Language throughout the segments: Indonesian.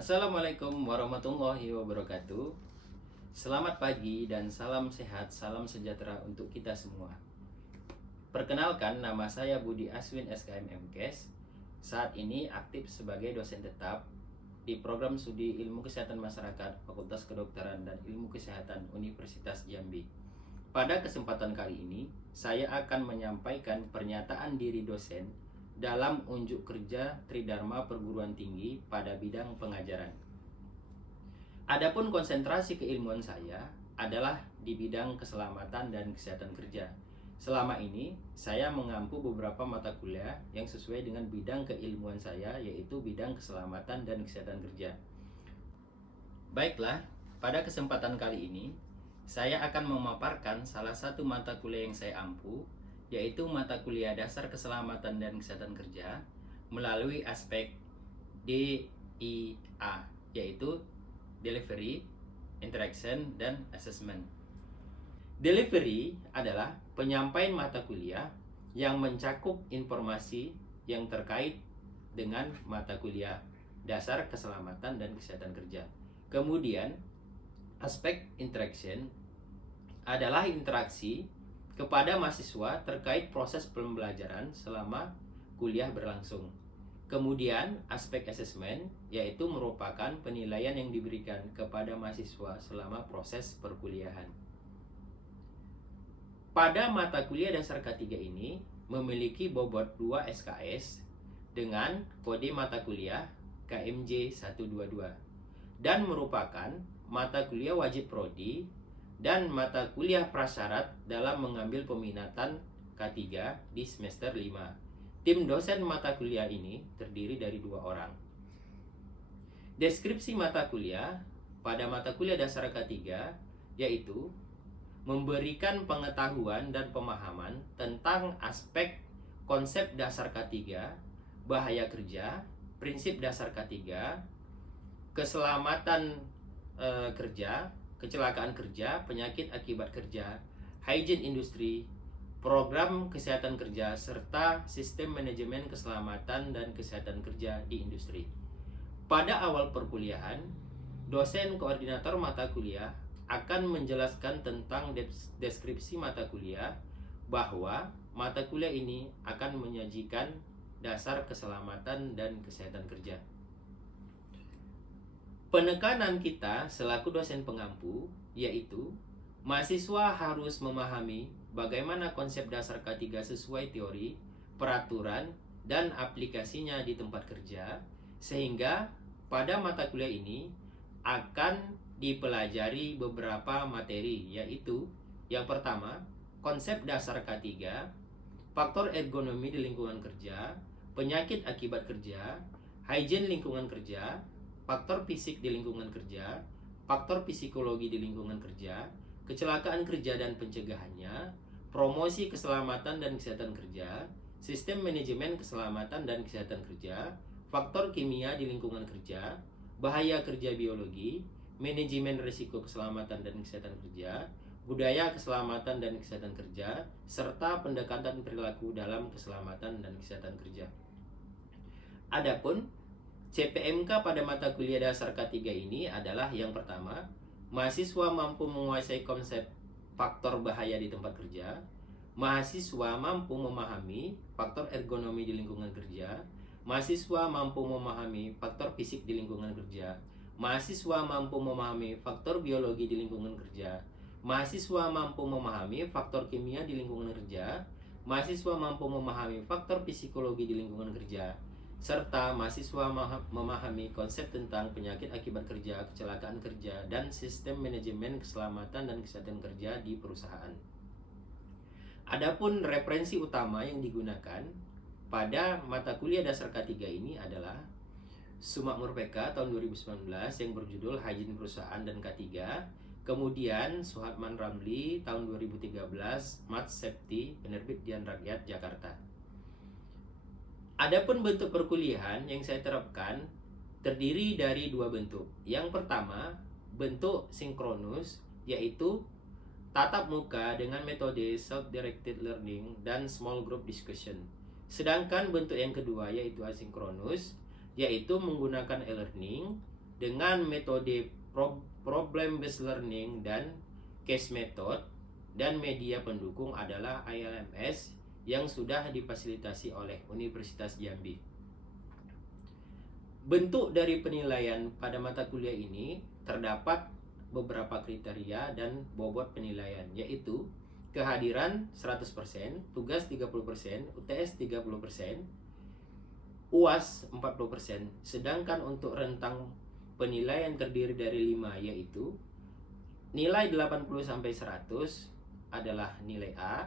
Assalamualaikum warahmatullahi wabarakatuh. Selamat pagi dan salam sehat, salam sejahtera untuk kita semua. Perkenalkan, nama saya Budi Aswin SKM MKes. Saat ini aktif sebagai dosen tetap di program studi Ilmu Kesehatan Masyarakat Fakultas Kedokteran dan Ilmu Kesehatan Universitas Jambi. Pada kesempatan kali ini, saya akan menyampaikan pernyataan diri dosen dalam unjuk kerja Tridharma Perguruan Tinggi pada bidang pengajaran. Adapun konsentrasi keilmuan saya adalah di bidang keselamatan dan kesehatan kerja. Selama ini, saya mengampu beberapa mata kuliah yang sesuai dengan bidang keilmuan saya, yaitu bidang keselamatan dan kesehatan kerja. Baiklah, pada kesempatan kali ini, saya akan memaparkan salah satu mata kuliah yang saya ampu, yaitu mata kuliah dasar keselamatan dan kesehatan kerja melalui aspek DIA, yaitu Delivery, Interaction, dan Assessment. Delivery adalah penyampaian mata kuliah yang mencakup informasi yang terkait dengan mata kuliah dasar keselamatan dan kesehatan kerja. Kemudian, aspek interaction adalah interaksi kepada mahasiswa terkait proses pembelajaran selama kuliah berlangsung. Kemudian, aspek assessment yaitu merupakan penilaian yang diberikan kepada mahasiswa selama proses perkuliahan. Pada mata kuliah dasar K3 ini memiliki bobot 2 SKS dengan kode mata kuliah KMJ 122 dan merupakan mata kuliah wajib prodi dan mata kuliah prasyarat dalam mengambil peminatan K3 di semester 5. Tim dosen mata kuliah ini terdiri dari 2 orang. Deskripsi mata kuliah pada mata kuliah dasar K3 yaitu memberikan pengetahuan dan pemahaman tentang aspek konsep dasar K3, bahaya kerja, prinsip dasar K3, keselamatan kerja, kecelakaan kerja, penyakit akibat kerja, hygiene industri, program kesehatan kerja, serta sistem manajemen keselamatan dan kesehatan kerja di industri. Pada awal perkuliahan, dosen koordinator mata kuliah akan menjelaskan tentang deskripsi mata kuliah, bahwa mata kuliah ini akan menyajikan dasar keselamatan dan kesehatan kerja. Penekanan kita selaku dosen pengampu yaitu mahasiswa harus memahami bagaimana konsep dasar K3 sesuai teori, peraturan, dan aplikasinya di tempat kerja, sehingga pada mata kuliah ini akan dipelajari beberapa materi, yaitu yang pertama, konsep dasar K3, faktor ergonomi di lingkungan kerja, penyakit akibat kerja, hygiene lingkungan kerja, faktor fisik di lingkungan kerja, faktor psikologi di lingkungan kerja, kecelakaan kerja dan pencegahannya, promosi keselamatan dan kesehatan kerja, sistem manajemen keselamatan dan kesehatan kerja, faktor kimia di lingkungan kerja, bahaya kerja biologi, manajemen risiko keselamatan dan kesehatan kerja, budaya keselamatan dan kesehatan kerja, serta pendekatan perilaku dalam keselamatan dan kesehatan kerja. Adapun CPMK pada mata kuliah dasar K3 ini adalah yang pertama, mahasiswa mampu menguasai konsep faktor bahaya di tempat kerja, mahasiswa mampu memahami faktor ergonomi di lingkungan kerja, mahasiswa mampu memahami faktor fisik di lingkungan kerja, mahasiswa mampu memahami faktor biologi di lingkungan kerja, mahasiswa mampu memahami faktor kimia di lingkungan kerja, mahasiswa mampu memahami faktor psikologi di lingkungan kerja, serta mahasiswa memahami konsep tentang penyakit akibat kerja, kecelakaan kerja, dan sistem manajemen keselamatan dan kesehatan kerja di perusahaan. Adapun referensi utama yang digunakan pada mata kuliah dasar K3 ini adalah Sumakmur PK tahun 2019 yang berjudul Hygiene Perusahaan dan K3, kemudian Suhatman Ramli tahun 2013 Math Safety, penerbit Dian Rakyat Jakarta. Adapun bentuk perkuliahan yang saya terapkan terdiri dari 2 bentuk. Yang pertama, bentuk sinkronus, yaitu tatap muka dengan metode self-directed learning dan small group discussion. Sedangkan bentuk yang kedua yaitu asinkronus, yaitu menggunakan e-learning dengan metode problem based learning dan case method, dan media pendukung adalah ILMS yang sudah difasilitasi oleh Universitas Jambi. Bentuk dari penilaian pada mata kuliah ini terdapat beberapa kriteria dan bobot penilaian, yaitu kehadiran 100%, tugas 30%, UTS 30%, UAS 40%. Sedangkan untuk rentang penilaian terdiri dari 5, yaitu nilai 80-100 adalah nilai A,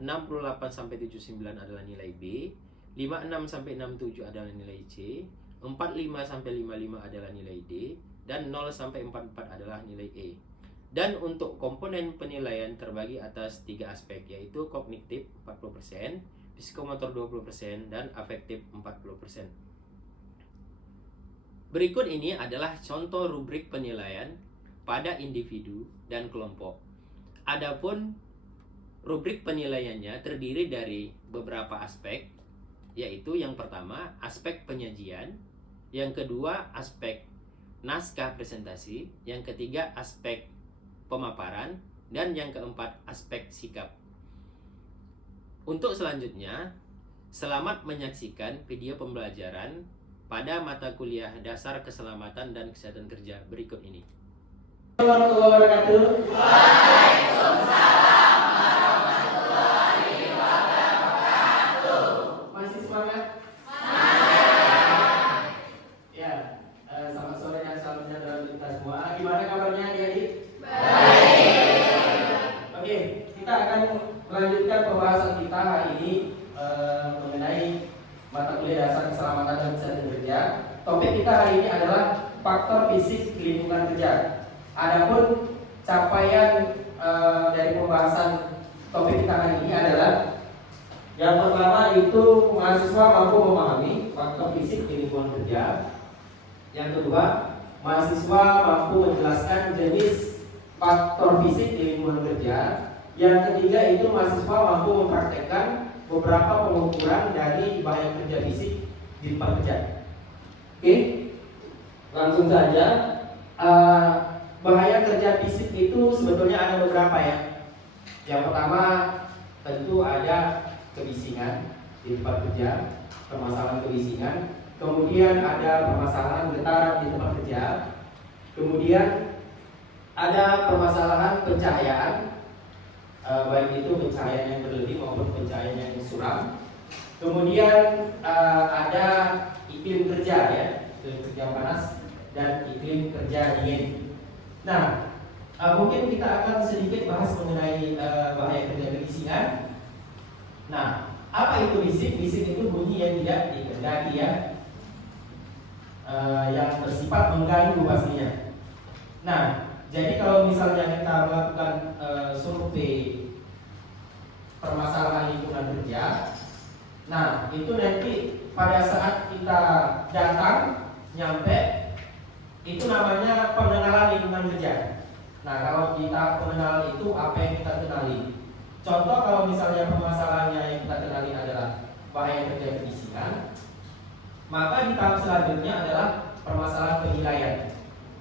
68-79 adalah nilai B, 56-67 adalah nilai C, 45-55 adalah nilai D, dan 0-44 adalah nilai E. Dan untuk komponen penilaian terbagi atas 3 aspek, yaitu kognitif 40%, psikomotor 20%, dan afektif 40%. Berikut ini adalah contoh rubrik penilaian pada individu dan kelompok. Adapun rubrik penilaiannya terdiri dari beberapa aspek, yaitu yang pertama aspek penyajian, yang kedua aspek naskah presentasi, yang ketiga aspek pemaparan, dan yang keempat aspek sikap. Untuk selanjutnya, selamat menyaksikan video pembelajaran pada mata kuliah Dasar Keselamatan dan Kesehatan Kerja berikut ini. Warahmatullahi wabarakatuh. Waalaikumsalam warahmatullahi wabarakatuh. Masih semangat? Ya, selamat sore dan salam sejahtera untuk kita semua. Gimana kabarnya adik-adik? Baik. Oke, kita akan melanjutkan pembahasan kita hari ini mengenai mata kuliah Dasar Keselamatan dan Kesehatan Kerja. Topik kita hari ini adalah faktor fisik di lingkungan kerja. Adapun capaian dari pembahasan topik kita hari ini adalah yang pertama itu mahasiswa mampu memahami faktor fisik di lingkungan kerja. Yang kedua, mahasiswa mampu menjelaskan jenis faktor fisik di lingkungan kerja. Yang ketiga itu mahasiswa mampu mempraktekkan beberapa pengukuran dari bahaya kerja fisik di tempat kerja. Oke, langsung saja. Bahaya kerja fisik itu sebetulnya ada beberapa ya. Yang pertama tentu ada kebisingan di tempat kerja, permasalahan kebisingan. Kemudian ada permasalahan getaran di tempat kerja. Kemudian ada permasalahan pencahayaan, baik itu pencahayaan yang berlebih maupun pencahayaan yang suram. Kemudian ada iklim kerja ya, iklim kerja panas dan iklim kerja dingin. Nah, mungkin kita akan sedikit bahas mengenai bahaya kerja kebisingan. Nah, apa itu bisik? Bisik itu bunyi yang tidak dikehendaki ya, yang bersifat mengganggu pastinya. Nah, jadi kalau misalnya kita melakukan survei permasalahan lingkungan kerja, nah itu nanti pada saat kita datang nyampe itu namanya pengenalan lingkungan kerja. Nah, kalau kita pengenalan itu apa yang kita kenali? Contoh kalau misalnya permasalahannya yang kita kenali adalah bahaya kerja kebisingan, maka di tahap selanjutnya adalah permasalahan penilaian.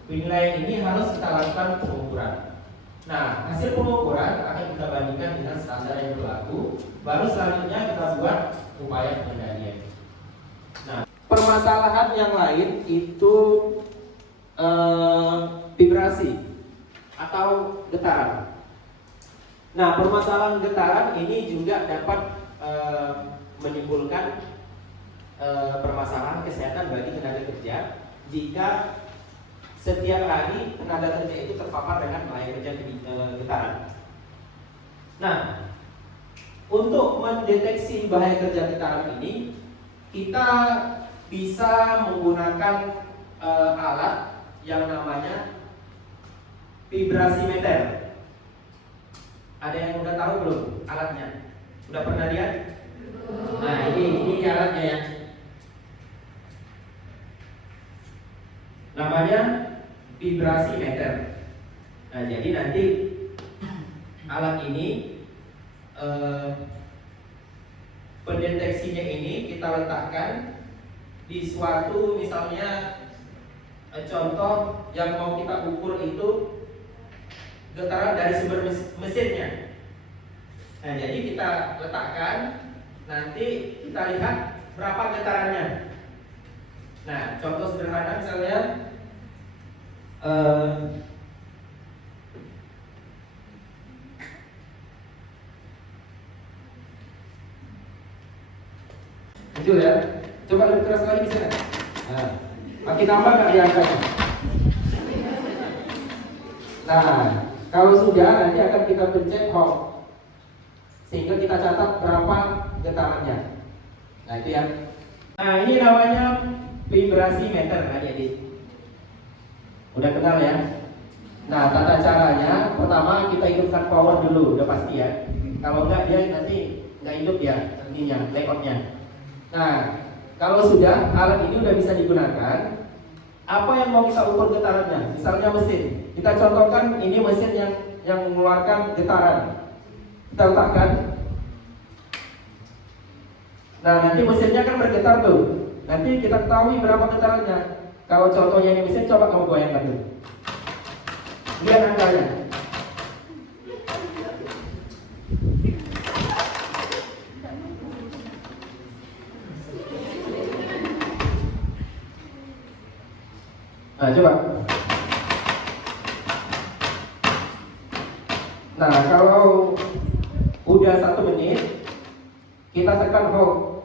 Penilaian ini harus kita lakukan pengukuran. Nah, hasil pengukuran akan kita bandingkan dengan standar yang berlaku. Baru selanjutnya kita buat upaya pengendalian. Nah, permasalahan yang lain itu vibrasi atau getaran. Nah, permasalahan getaran ini juga dapat menimbulkan permasalahan kesehatan bagi tenaga kerja jika setiap hari tenaga kerja itu terpapar dengan bahaya kerja getaran. Nah, untuk mendeteksi bahaya kerja getaran ini kita bisa menggunakan alat yang namanya vibrasimeter. Ada yang udah tahu belum alatnya? Udah pernah lihat? Nah, ini alatnya ya. Namanya vibrasimeter. Nah, jadi nanti alat ini pendeteksinya ini kita letakkan di suatu misalnya contoh yang mau kita ukur itu getaran dari sumber mesinnya. Nah, jadi kita letakkan, nanti kita lihat berapa getarannya. Nah, contoh sederhana misalnya itu ya. Coba lebih keras lagi bisa nggak? Nah, makin nambah nggak di angkanya? Nah, kalau sudah nanti akan kita pencet home, sehingga kita catat berapa getarannya. Nah itu ya. Nah ini namanya vibrasi meter adik-adik. Udah kenal ya? Nah tata caranya, pertama kita hidupkan power dulu, udah pasti ya. Kalau enggak dia nanti nggak hidup ya ininya, layoutnya. Nah kalau sudah alat ini udah bisa digunakan, apa yang mau kita ukur getarannya? Misalnya mesin. Kita contohkan ini mesin yang mengeluarkan getaran. Kita letakkan. Nah nanti mesinnya kan bergetar tuh. Nanti kita ketahui berapa getarannya. Kalau contohnya ini mesin, coba kamu goyangkan tuh. Lihat angkanya. Nah coba. Nah kalau udah 1 menit, kita tekan hold.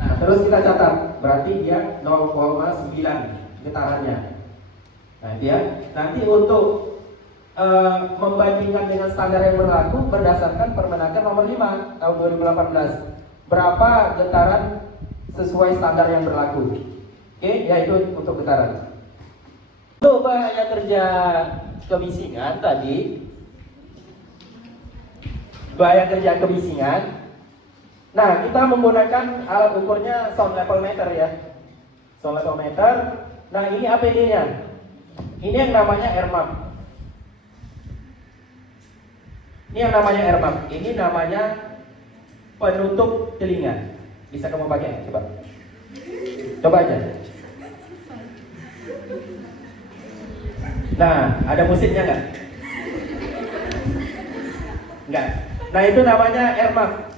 Nah terus kita catat, berarti dia 0,9 getarannya. Nah dia nanti untuk membandingkan dengan standar yang berlaku berdasarkan Permenaker nomor 5 tahun 2018, berapa getaran sesuai standar yang berlaku. Oke, yaitu untuk getaran. Untuk bahaya kerja kebisingan tadi, bahaya kerja kebisingan. Nah, kita menggunakan alat ukurnya sound level meter ya. Sound level meter. Nah, ini APD-nya. Ini yang namanya AirMap. Ini yang namanya AirMap. Ini namanya penutup telinga. Bisa kamu pakai? Coba. Coba aja. Nah, ada musiknya nggak? Nggak. Nah, itu namanya AirMap.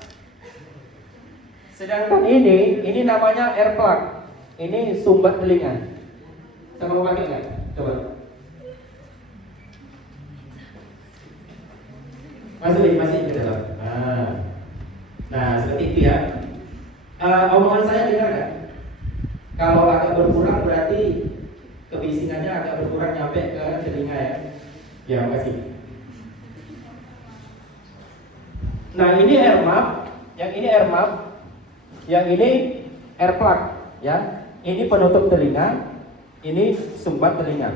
Sedangkan ini namanya AirPlug. Ini sumbat telinga. Bisa kamu pakai nggak? Coba. Masih ke dalam. Nah, seperti itu ya. Omongan saya dengar nggak? Kalau agak berkurang berarti kebisingannya agak berkurang nyampe ke telinga ya. Ya, makasih. Nah, ini AirMap, yang ini AirMap, yang ini AirPlug ya. Ini penutup telinga, ini sumbat telinga.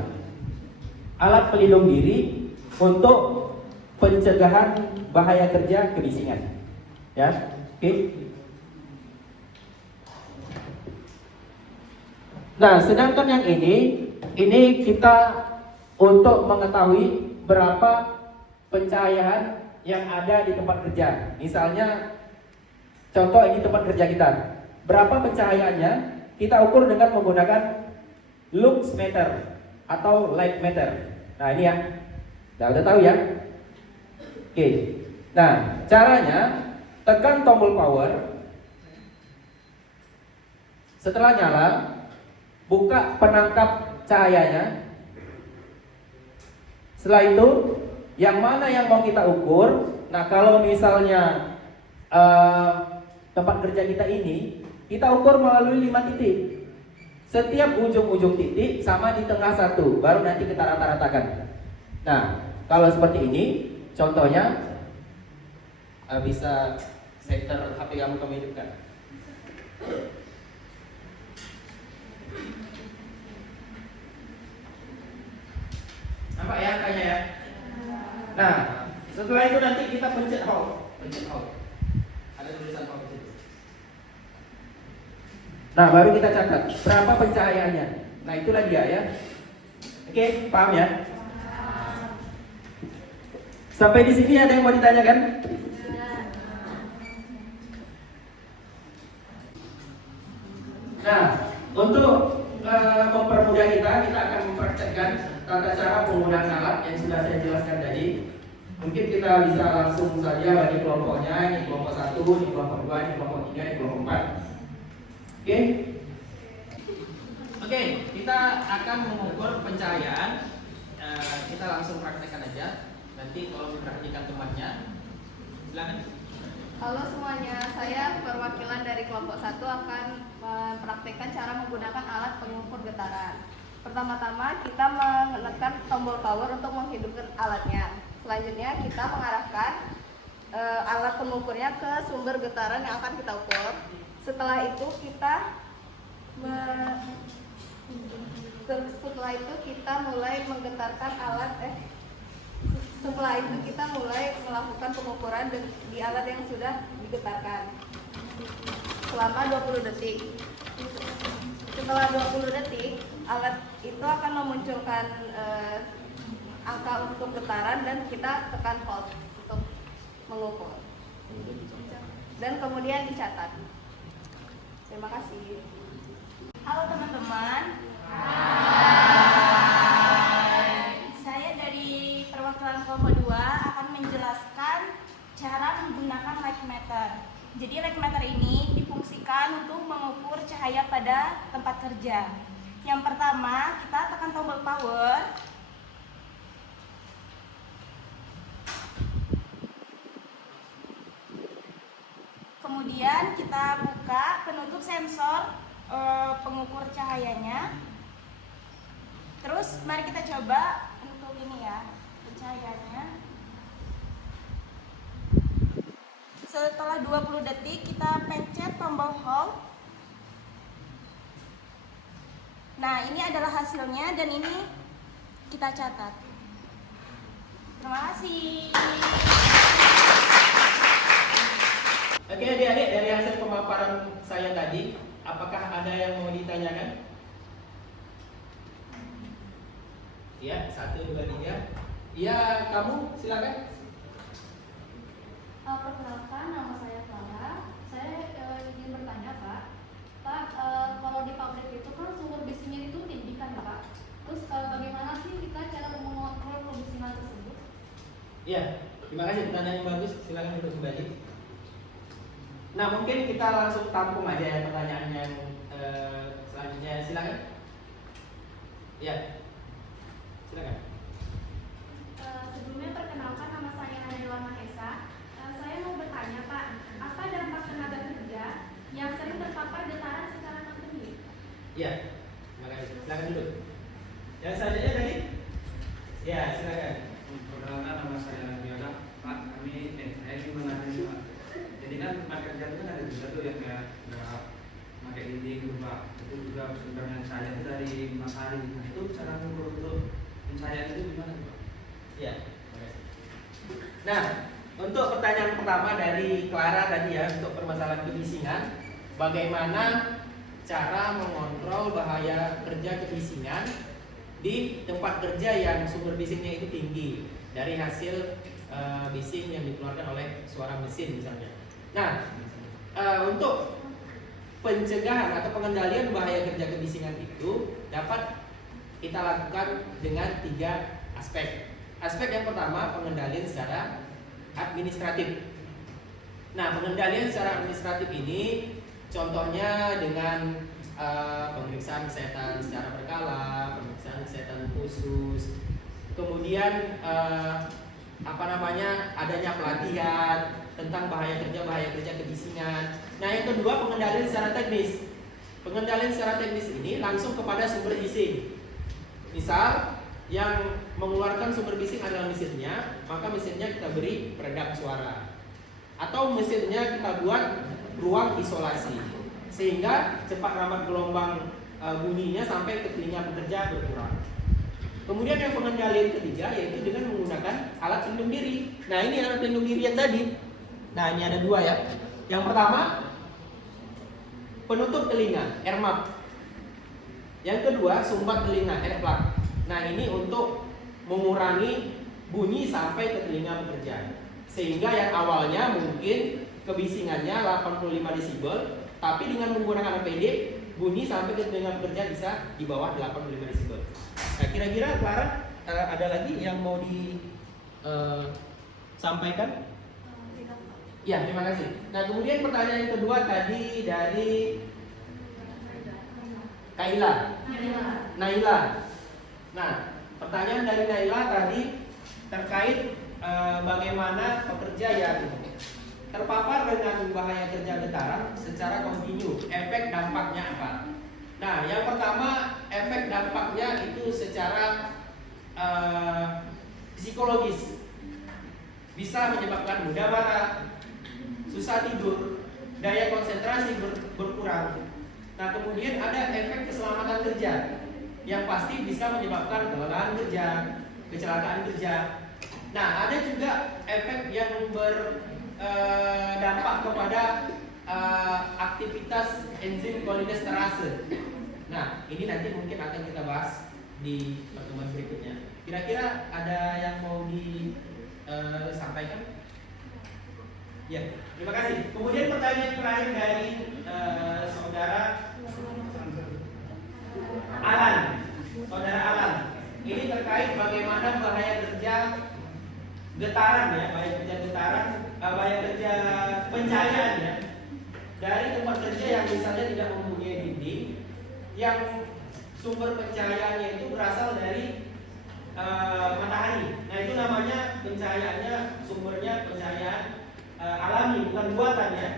Alat pelindung diri untuk pencegahan bahaya kerja kebisingan. Ya. Oke. Nah, sedangkan yang ini kita untuk mengetahui berapa pencahayaan yang ada di tempat kerja. Misalnya, contoh ini tempat kerja kita. Berapa pencahayaannya? Kita ukur dengan menggunakan lux meter atau light meter. Nah, ini ya. Udah tahu ya? Oke. Nah, caranya tekan tombol power. Setelah nyala, buka penangkap cahayanya. Setelah itu, yang mana yang mau kita ukur? Nah, kalau misalnya tempat kerja kita ini, kita ukur melalui 5 titik. Setiap ujung-ujung titik sama di tengah satu, baru nanti kita rata-ratakan. Nah, kalau seperti ini, contohnya bisa center HP kamu hidupkan. Nampak ya angkanya ya? Nah, setelah itu nanti kita pencet hold. Ada tulisan hold di situ. Nah, baru kita catat berapa pencahayaannya. Nah, itulah dia ya. Oke, paham ya? Sampai di sini ada yang mau ditanyakan? Nah, untuk mempermudah kita akan mempraktekkan tata cara penggunaan alat yang sudah saya jelaskan tadi. Mungkin kita bisa langsung saja bagi kelompoknya, ini kelompok 1, ini kelompok 2, ini kelompok 3, ini kelompok 4. Oke? Oke, kita akan mengukur pencahayaan. Kita langsung praktekkan aja. Nanti kalau memperhatikan temannya, silakan. Halo semuanya, saya perwakilan dari kelompok 1 akan mempraktekkan cara menggunakan alat pengukur getaran. Pertama-tama kita menekan tombol power untuk menghidupkan alatnya. Selanjutnya kita mengarahkan alat pengukurnya ke sumber getaran yang akan kita ukur. Setelah itu kita mulai menggetarkan alat. Setelah itu kita mulai melakukan pengukuran di alat yang sudah digetarkan selama 20 detik. Setelah 20 detik, alat itu akan memunculkan angka untuk getaran dan kita tekan hold untuk mengukur. Dan kemudian dicatat. Terima kasih. Halo teman-teman. Saya dari perwakilan kelompok 2 akan menjelaskan cara menggunakan light meter. Jadi light meter ini difungsikan untuk mengukur cahaya pada tempat kerja. Yang pertama, kita tekan tombol power. Kemudian kita buka penutup sensor pengukur cahayanya. Terus mari kita coba untuk ini ya, cahayanya. Setelah 20 detik kita pencet tombol hold. Nah, ini adalah hasilnya dan ini kita catat. Terima kasih. Oke adik-adik, dari hasil pemaparan saya tadi, apakah ada yang mau ditanyakan? Ya, 1, 2, 3. Ya, kamu silakan. Perkenalkan, nama saya Clara. Saya ingin bertanya, Pak. Pak, kalau di pabrik itu kan sumber bisiknya itu tinggi kan, Pak? Terus bagaimana sih kita cara mengontrol kebisingan tersebut? Ya, terima kasih, pertanyaan yang bagus. Silakan duduk kembali. Nah, mungkin kita langsung tampung aja ya pertanyaan yang selanjutnya. Silakan. Ya, silakan. Sebelumnya perkenalkan, nama saya Nadela Mahesa. Saya mau bertanya, Pak, apa dampak tenaga kerja yang sering terpapar getaran secara non-tinggi? Ya, terima kasih. Silakan duduk. Yang selanjutnya tadi? Ya, silakan. Perkenalkan, nama saya Nabila. Pak, saya ingin menanyakan Pak. Jadi kan tempat kerja itu kan ada juga tuh yang kayak pakai dinding gitu Pak. Itu juga sumbernya cahaya itu dari matahari. Nah, itu cara mengukur untuk pencahayaan itu gimana Pak? Ya, terima kasih. Nah, untuk pertanyaan pertama dari Clara tadi ya, untuk permasalahan kebisingan, bagaimana cara mengontrol bahaya kerja kebisingan di tempat kerja yang sumber bisiknya itu tinggi dari hasil bising yang dikeluarkan oleh suara mesin misalnya. Nah, untuk pencegahan atau pengendalian bahaya kerja kebisingan itu dapat kita lakukan dengan 3 aspek. Aspek yang pertama, pengendalian secara administratif. Nah, pengendalian secara administratif ini contohnya dengan pemeriksaan kesehatan secara berkala, pemeriksaan kesehatan khusus, kemudian adanya pelatihan tentang bahaya kerja kebisingan. Nah, yang kedua, pengendalian secara teknis. Pengendalian secara teknis ini langsung kepada sumber bising. Misal yang mengeluarkan sumber bising adalah mesinnya, maka mesinnya kita beri peredam suara. Atau mesinnya kita buat ruang isolasi sehingga cepat ramah gelombang bunyinya sampai ke telinga pekerja berkurang. Kemudian yang pengendalian ketiga yaitu dengan menggunakan alat pelindung diri. Nah, ini alat pelindung diri yang tadi. Nah, ini ada 2 ya. Yang pertama, penutup telinga, earmuff. Yang kedua, sumbat telinga, earplug. Nah, ini untuk mengurangi bunyi sampai ke telinga pekerja. Sehingga yang awalnya mungkin kebisingannya 85 desibel, tapi dengan menggunakan APD bunyi sampai ke telinga pekerja bisa di bawah 85 desibel. Nah, kira-kira Clara ada lagi yang mau disampaikan? Ya, terima kasih. Nah, kemudian pertanyaan yang kedua tadi dari Naila. Nah, pertanyaan dari Naila tadi terkait bagaimana pekerja yang terpapar dengan bahaya kerja getaran secara kontinu, efek dampaknya apa? Nah, yang pertama efek dampaknya itu secara psikologis, bisa menyebabkan mudah marah, susah tidur, daya konsentrasi berkurang. Nah, kemudian ada efek keselamatan kerja yang pasti bisa menyebabkan kelelahan kerja, kecelakaan kerja. Nah, ada juga efek yang berdampak kepada aktivitas enzim kolinesterase. Nah, ini nanti mungkin akan kita bahas di pertemuan berikutnya. Kira-kira ada yang mau disampaikan? Ya, terima kasih. Kemudian pertanyaan terakhir dari saudara Alan. Ini terkait bagaimana bahaya kerja getaran ya, bahaya kerja pencahayaan ya. Dari tempat kerja yang misalnya tidak mempunyai dinding, yang sumber pencahayaannya itu berasal dari matahari. Nah, itu namanya pencahayaannya, sumbernya pencahayaan alami, bukan buatan ya.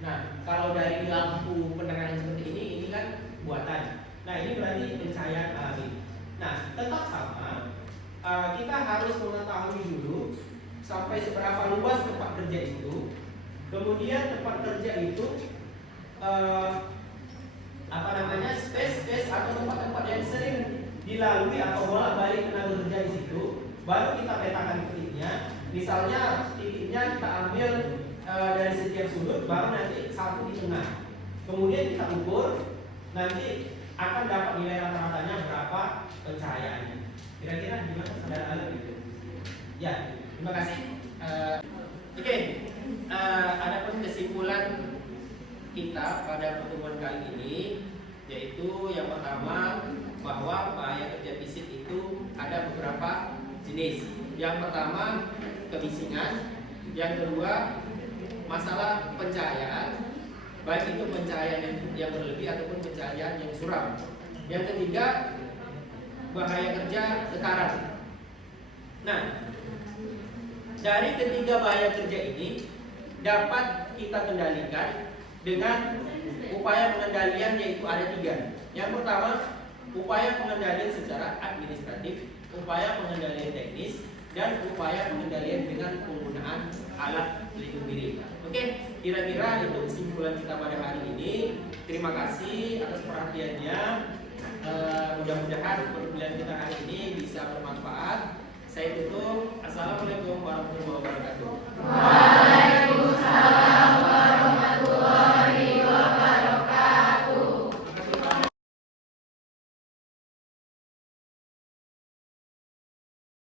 Nah, kalau dari lampu penerangan seperti ini kan buatan. Nah, ini berarti pencahayaan alami. Nah, tetap sama, kita harus mengetahui dulu sampai seberapa luas tempat kerja itu. Kemudian tempat kerja itu space atau tempat-tempat yang sering dilalui atau bolak-balik tenaga kerja di situ. Baru kita petakan titiknya. Misalnya titiknya kita ambil dari setiap sudut, baru nanti satu di tengah. Kemudian kita ukur, nanti akan dapat nilai rata-ratanya berapa pencahayaannya. Kira-kira gimana saudara Alan gitu? Ya, terima kasih. Oke, ada pun kesimpulan kita pada pertemuan kali ini, yaitu yang pertama bahwa bahaya kerja fisik itu ada beberapa jenis. Yang pertama kebisingan, yang kedua masalah pencahayaan, baik itu pencahayaan yang berlebih ataupun pencahayaan yang suram. Yang ketiga bahaya kerja getaran. Nah, dari ketiga bahaya kerja ini dapat kita kendalikan dengan upaya pengendalian, yaitu ada 3. Yang pertama, upaya pengendalian secara administratif, upaya pengendalian teknis, dan upaya pengendalian dengan penggunaan alat pelindung diri. Oke, kira-kira itu kesimpulan kita pada hari ini. Terima kasih atas perhatiannya. Mudah-mudahan perkuliahan kita hari ini bisa bermanfaat. Saya tutup. Assalamualaikum warahmatullahi wabarakatuh.